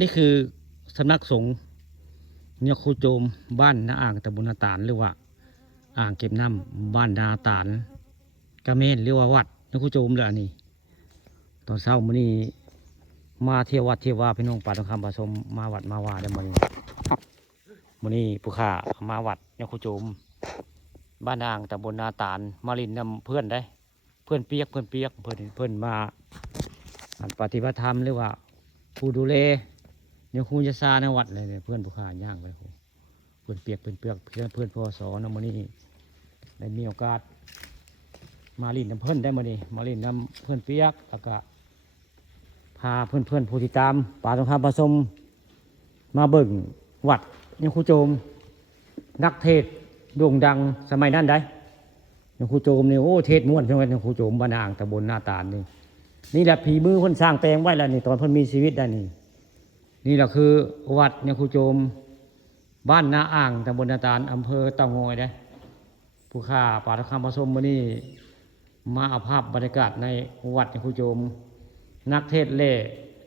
นี่คือสำนักสงฆ์ยาคูโจมบ้านนาอ่างตำบลนาตาลหรือว่าอ่างเก็บน้ำบ้านนาตาลกระเมนหรือว่าวัดยาคูโจมเลยอันนี้ตอนเช้ามื้อนี้มาเที่ยววัดเที่ยวว่าพี่น้องป่าตองคำผสมมาวัดมาว่าได้มื้อนี้ผู้ข้ามาวัดยาคูโจมบ้านนาอ่างตำบลนาตาลมาลินนำเพื่อนได้เพื่อนเปียกเพื่อนมาปฏิบัติธรรมหรือว่าผู้ดูแลยังคงจะซาในวัดเลยเนี่ยเพื่อนผู้ขาย่างไปเพื่อนเปียกเพื่อนพอสอนมื้อนี้ได้มีโอกาสมาลินน้ำเพื่อนได้มื้อนี้มาลินน้ำเพื่อนเปียกแล้วก็พาเพื่อนผู้ติดตามป่าตองคำผสมมาเบิ่งวัดยังครูโจมนักเทศโด่งดังสมัยนั้นได้ยังครูโจมนี่โอ้เทศม้วนเพื่อนยังครูโจมบ้านอ่างตำบลนาตาลนี่แหละผีมือเพิ่นสร้างแปลงไว้แล้วนี่ตอนเพิ่นมีชีวิตได้นี่แหละคือวัดเนี่ยครูโจมบ้านนาอ่างตำบลนาตาลอำเภอเต่างอยนะผู้ข้าป่าตะคำผสมมานี่มาเอาภาพบรรยากาศในวัดเนี่ยครูโจมนักเทศเล่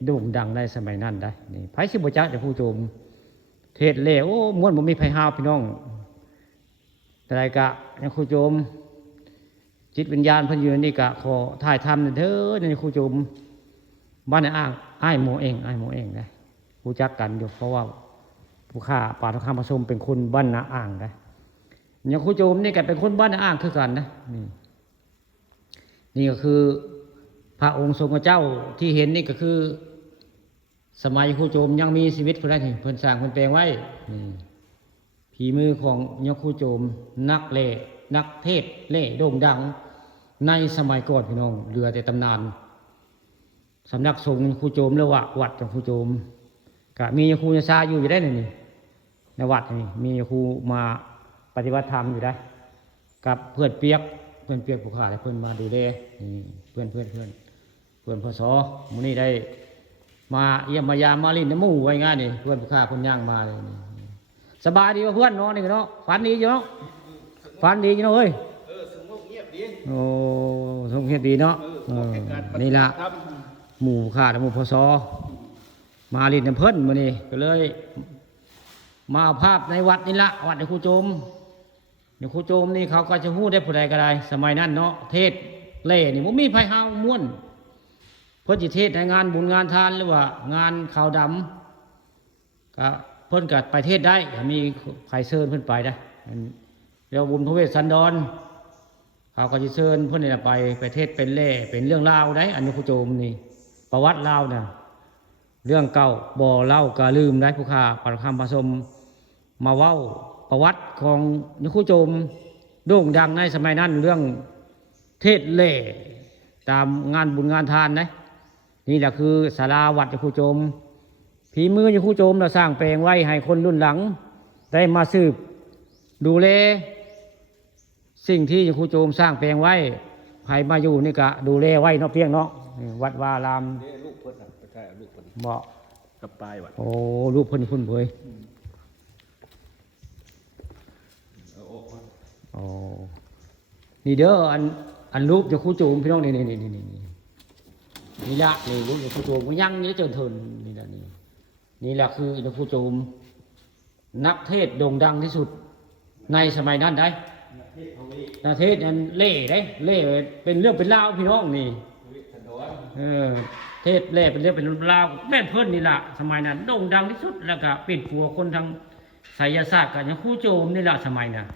โด่งดังในสมัยนั้นได้นี่ไผสิบ่จักเนี่ยครูโจมเทศเล่โอ้ม้วนบ่มีไผหาวพี่น้องแต่ไรกะเนี่ยครูโจมจิตวิญญาณเพิ่นอยู่นี่กะขอถ่ายทำเด้อเนี่ยครูโจมบ้านนาอ่างอ้ายโมเองนะรู้จักกันอยู่เพราะว่าผู้ข้าป่าตะคำผสมเป็นคนบ้านนาอ่างนะอย่างครูโจมนี่ก็เป็นคนบ้านนาอ่างคือกันนะนี่ก็คือพระองค์ทรงเจ้าที่เห็นนี่ก็คือสมัยครูโจมยังมีชีวิตเพื่อนนี่เพิ่นสร้างเพิ่นแปลงไว้นี่ผีมือของยครูโจมนักเล่นักเทศเล่โด่งดังในสมัยก่อนพี่น้องเรือแต่ตำนานสำนักสงฆ์ครูโจมเรียกว่าวัดของครูโจมก็มีครูยาซาอยู่ได้นี่ในวัดนี่มีครูมาปฏิบัติธรรมอยู่ได้กับเพื่อนเปียกผู้ขาเพื่อนมาดูแลนี่เพื่อนพศมื้อนี้ได้มาเยี่ยมมายามมาลินน้ำหมู่ไว้ง่ายนี่เพื่อนผู้ขาเพื่อนย่างมาเลยสบายดีว่าเพื่อนเนาะนี่เนาะฝันดีอยู่เนาะฝันดีอยู่เนาะเฮ้ยสงบเงียบดีโอ้สงบเงียบดีเนาะนี่ละหมู่ขาดหมู่พศมาลินน้ำเพิ่นมื้อนี้ก็เลยมาเอาภาพในวัดนี่ละวัดในครูโจมในครูโจมนี่เขาก็จะพูดได้ผู้ใดก็ได้สมัยนั้นเนาะเทศเล่นี่มันมีไผหาวม้วนเพิ่นสิเทศในงานบุญงานทานหรือว่างานขาวดำก็เพิ่นก็ไปเทศได้มีใครเชิญเพิ่นไปได้เรียกบุญพระเวสสันดรเขาก็จะเชิญเพิ่นนี่ไปเทศเป็นเล่เป็นเรื่องราวได้อันนี้ครูโจมนี่ประวัติลาวน่ะเรื่องเก่าบ่เล่าก็ลืมได้ผู้ข้าปฏิคำผสมมาเว้าประวัติของยครูโจมโด่งดังในสมัยนั้นเรื่องเทศเล่ตามงานบุญงานทานนะนี่แหละคือศาลาวัดยครูโจมผีมือยครูโจมเราสร้างแปลงไว้ให้คนรุ่นหลังได้มาสืบดูแลสิ่งที่ยครูโจมสร้างแปลงไว้ใครมาอยู่นี่ก็ดูแลไว้เนาะเพียงเนาะวัดวารามลูกเพิ่นใช่ลูกเพิ่นเหมาะกับปลายวัดโอ้ลูกเพิ่นพุ่นเผยโอ้นี่เด้ออันรูปจะคู่โจมพี่น้องนี่ละนี่รูปจะคู่โจมก็ยังนี่เจริญเทินนี่ละนี่แหละคือจะคู่โจมนักเทศโด่งดังที่สุดในสมัยนั้นได้นักเทศนั้นเล่ได้เล่เป็นเรื่องเป็นราวพี่น้องนี่เทศเล่เป็นเรื่องเป็นราวแม่นเพิ่นนี่ละสมัยนั้นโด่งดังที่สุดแล้วก็เป็นผัวคนทางไสยศาสตร์กับยังคู่โจมนี่ละสมัยนั้น